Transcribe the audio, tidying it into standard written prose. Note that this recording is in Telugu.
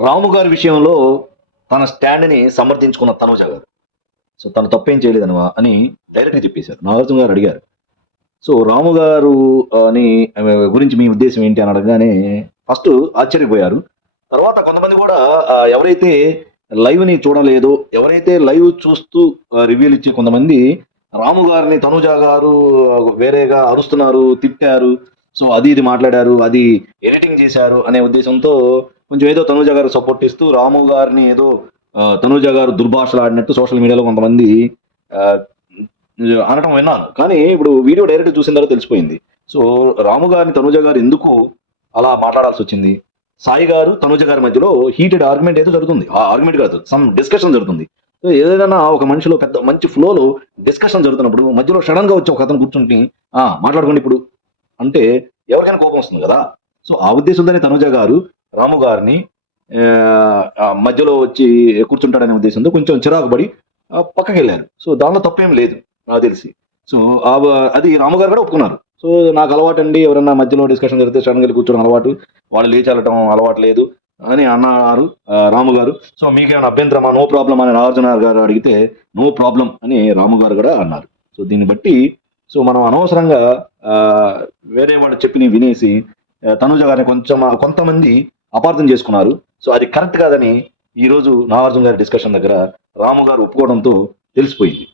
రాము గారి విషయంలో తన స్టాండ్‌ని సమర్థించుకున్న తనుజ గారు. సో, తను తప్పేం చేయలేదనమా అని డైరెక్ట్‌గా చెప్పేసారు. నాగార్జున గారు అడిగారు. సో, రాము గారు అని గురించి మీ ఉద్దేశ్యం ఏంటి అని అడగగానే ఫస్టు ఆశ్చర్యపోయారు. తర్వాత కొంతమంది గూడా ఎవరైతే లైవ్‌ని చూడలేదో, ఎవరైతే లైవ్ చూస్తూ రివ్యూలు ఇచ్చే కొంతమంది రాము గారిని తనుజ గారు వేరేగా అరుస్తున్నారు, తిట్టారు. సో, అది ఇది మాట్లాడారు. అది ఎడిటింగ్ చేశారు అనే ఉద్దేశంతో కొంచెం ఏదో తనుజ గారికి సపోర్ట్ ఇస్తూ రాము గారిని ఏదో తనుజ గారు దుర్భాషలాడినట్టు సోషల్ మీడియాలో కొంతమంది ఆహ్, అనటం విన్నాను. కానీ ఇప్పుడు వీడియో డైరెక్ట్ చూసిన తర్వాత తెలిసిపోయింది. సో, రాము గారిని తనుజ గారు ఎందుకు అలా మాట్లాడాల్సొచ్చింది? సాయి గారు, తనుజ గారి మధ్యలో హీటెడ్ ఆర్గ్యుమెంట్ ఏదో జరుగుతుంది. ఆర్గ్యుమెంట్ కాదు. సమ్ డిస్కషన్ జరుగుతుంది. సో, ఏదైనా ఒక మనిషిలో పెద్ద మంచి ఫ్లోలో డిస్కషన్ జరుగుతున్నప్పుడు మధ్యలో సడెన్‌గా వచ్చి ఒకతను కూర్చుంటి మాట్లాడుకోండి ఇప్పుడు అంటే ఎవరికైనా కోపం వస్తుంది గదా! సో, ఆ ఉద్దేశంతోనే తనుజ గారు రాము గారిని మధ్యలో వచ్చి కూర్చుంటాడనే ఉద్దేశంతో కొంచెం చిరాకు పడి పక్కకెళ్లారు. సో, దానిలో తప్పేం లేదు నాకు తెలిసి. సో, అది రాము గారు కూడా ఒప్పుకున్నారు. సో, నాకు అలవాటండి ఎవరన్నా మధ్యలో డిస్కషన్ జరిగితే సడెన్‌గా ఎళ్లి కూర్చోవడం అలవాటు. వాళ్ళు లేచి ఎళ్ళటం అలవాటు లేదు అని అన్నారు రాము గారు. సో, మీకేమైనా అభ్యంతరమా? నో ప్రాబ్లమ్ అని నాగార్జున గారు అడిగితే, నో ప్రాబ్లమ్ అని రాము గారు కూడా అన్నారు. సో, దీన్ని బట్టి సో, మనం అనవసరంగా ఆహ్, వేరే వాళ్ళు చెప్పినవి వినేసి తనూజ గారిని కొంతమంది అపార్థం చేసుకున్నారు. సో, అది కరెక్ట్ కాదని ఈరోజు నాగార్జున గారి డిస్కషన్ దగ్గర రాము గారు ఒప్పుకోవడంతో తెలిసిపోయింది.